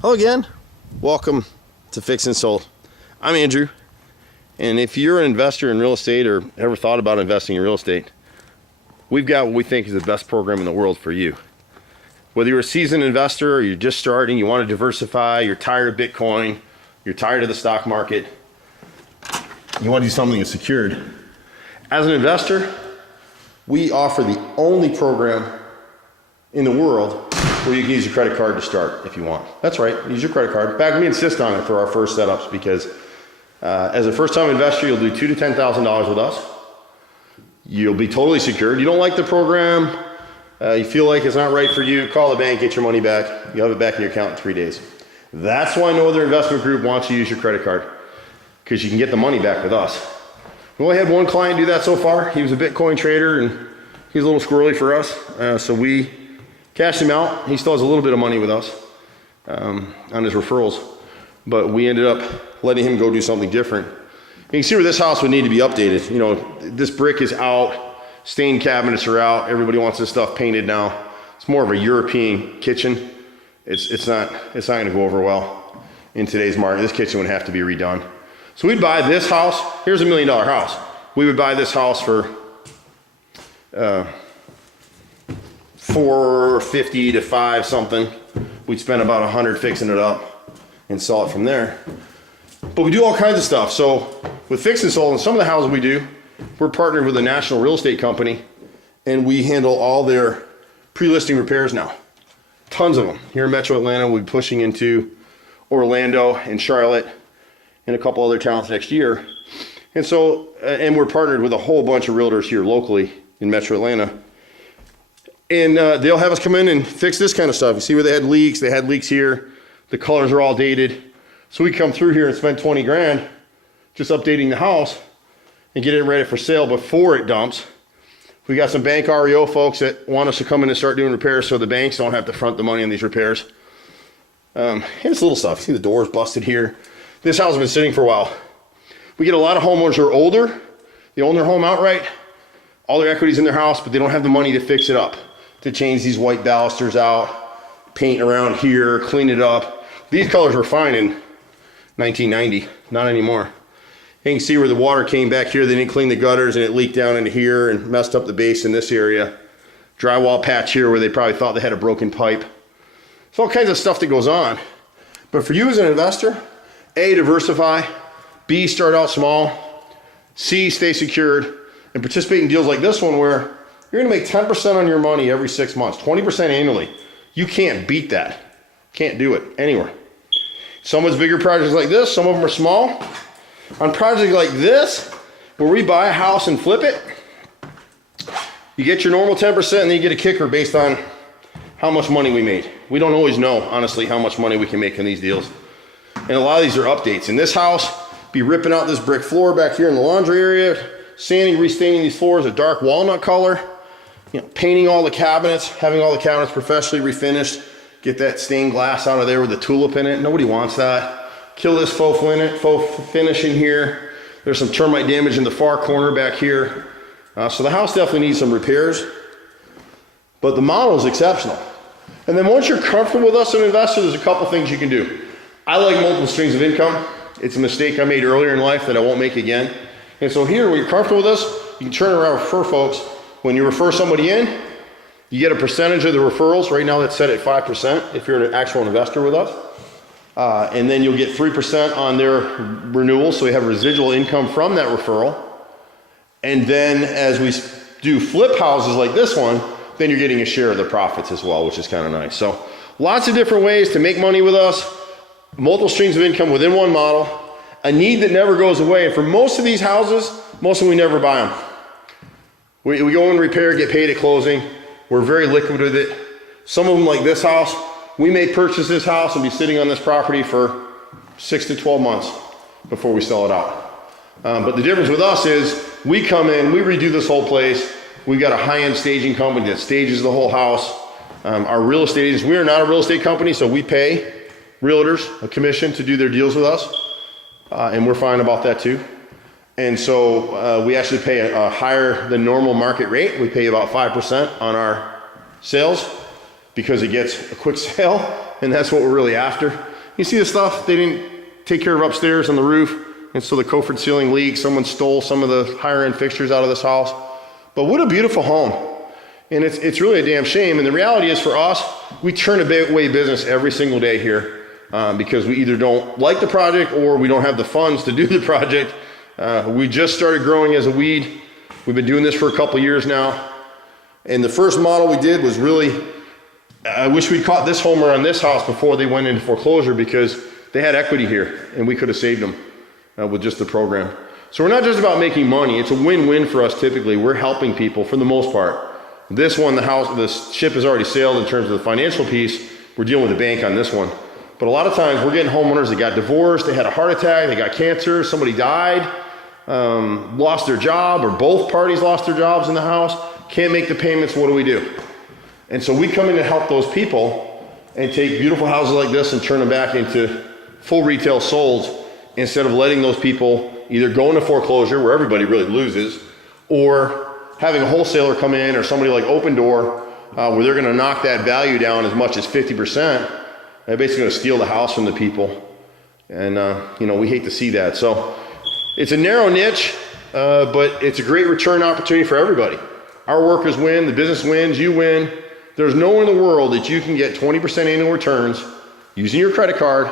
Hello again. Welcome to Fix and Sold. I'm Andrew, and if you're an investor in real estate or ever thought about investing in real estate, we've got what we think is the best program in the world for you. Whether you're a seasoned investor or you're just starting, you want to diversify, you're tired of Bitcoin, you're tired of the stock market, you want to do something that's secured. As an investor, we offer the only program in the world where you can use your credit card to start if you want. That's right, use your credit card. In fact, we insist on it for our first setups because as a first-time investor, you'll do $2,000 to $10,000 with us. You'll be totally secured. You don't like the program, you feel like it's not right for you, call the bank, get your money back. You'll have it back in your account in 3 days. That's why no other investment group wants you to use your credit card, because you can get the money back with us. We only had one client do that so far. He was a Bitcoin trader and he's a little squirrely for us, so we cashed him out. He still has a little bit of money with us on his referrals, but we ended up letting him go do something different. You can see where this house would need to be updated. You know, this brick is out, stained cabinets are out. Everybody wants this stuff painted now. It's more of a European kitchen. It's not going to go over well in today's market. This kitchen would have to be redone. So we'd buy this house. Here's $1 million house. We would buy this house for $450 to $5 something. We'd spend about $100 fixing it up and sell it from there. But we do all kinds of stuff. So with Fix and Sold, and some of the houses we do, we're partnered with a national real estate company, and we handle all their pre-listing repairs now. Tons of them. Here in Metro Atlanta, we'll be pushing into Orlando and Charlotte and a couple other towns next year. And so, and we're partnered with a whole bunch of realtors here locally in Metro Atlanta. And they'll have us come in and fix this kind of stuff. You see where they had leaks here. The colors are all dated. So we come through here and spend 20 grand just updating the house and get it ready for sale before it dumps. We got some bank REO folks that want us to come in and start doing repairs so the banks don't have to front the money on these repairs. And it's little stuff. See the doors busted here. This house has been sitting for a while. We get a lot of homeowners who are older. They own their home outright. All their equity's in their house, but they don't have the money to fix it up, to change these white balusters out, paint around here, clean it up. These colors were fine in 1990, not anymore. You can see where the water came back here. They didn't clean the gutters and it leaked down into here and messed up the base in this area. Drywall patch here where they probably thought they had a broken pipe. It's all kinds of stuff that goes on. But for you as an investor, A, diversify, B, start out small, C, stay secured, and participate in deals like this one where you're gonna make 10% on your money every 6 months, 20% annually. You can't beat that. Can't do it anywhere. Some of it's bigger projects like this, some of them are small. On projects like this, where we buy a house and flip it, you get your normal 10% and then you get a kicker based on how much money we made. We don't always know, honestly, how much money we can make in these deals. And a lot of these are updates. In this house, be ripping out this brick floor back here in the laundry area, sanding, restaining these floors a dark walnut color, you know, painting all the cabinets, having all the cabinets professionally refinished, get that stained glass out of there with a tulip in it. Nobody wants that. Kill this faux finish in here. There's some termite damage in the far corner back here. So the house definitely needs some repairs, but the model is exceptional. And then once you're comfortable with us as an investor, there's a couple things you can do. I like multiple streams of income. It's a mistake I made earlier in life that I won't make again. And so here, when you're comfortable with us, you can turn around and refer folks. When you refer somebody in, you get a percentage of the referrals. Right now that's set at 5% if you're an actual investor with us. And then you'll get 3% on their renewal, so you have residual income from that referral. And then as we do flip houses like this one, then you're getting a share of the profits as well, which is kind of nice. So lots of different ways to make money with us, multiple streams of income within one model, a need that never goes away. And for most of these houses, most of them we never buy them. We go in repair, get paid at closing. We're very liquid with it. Some of them, like this house, we may purchase this house and be sitting on this property for 6 to 12 months before we sell it out. But the difference with us is we come in, we redo this whole place. We've got a high-end staging company that stages the whole house. Our real estate agents, we are not a real estate company, so we pay realtors a commission to do their deals with us. And we're fine about that too. And so we actually pay a higher than normal market rate. We pay about 5% on our sales because it gets a quick sale, and that's what we're really after. You see the stuff they didn't take care of upstairs on the roof, and so the Coford ceiling leaks. Someone stole some of the higher end fixtures out of this house. But what a beautiful home. And it's really a damn shame. And the reality is for us, we turn away business every single day here because we either don't like the project or we don't have the funds to do the project. We just started growing as a weed. We've been doing this for a couple years now. And the first model we did was really, I wish we'd caught this homeowner on this house before they went into foreclosure, because they had equity here and we could have saved them with just the program. So we're not just about making money. It's a win-win for us typically. We're helping people for the most part. This one, the ship has already sailed in terms of the financial piece. We're dealing with the bank on this one. But a lot of times we're getting homeowners that got divorced, they had a heart attack, they got cancer, somebody died, lost their job, or both parties lost their jobs in the house, can't make the payments. What do we do? And so we come in to help those people and take beautiful houses like this and turn them back into full retail solds, instead of letting those people either go into foreclosure, where everybody really loses, or having a wholesaler come in, or somebody like Open Door, where they're gonna knock that value down as much as 50%. They're basically gonna steal the house from the people. And we hate to see that. So it's a narrow niche, but it's a great return opportunity for everybody. Our workers win, the business wins, you win. There's nowhere in the world that you can get 20% annual returns using your credit card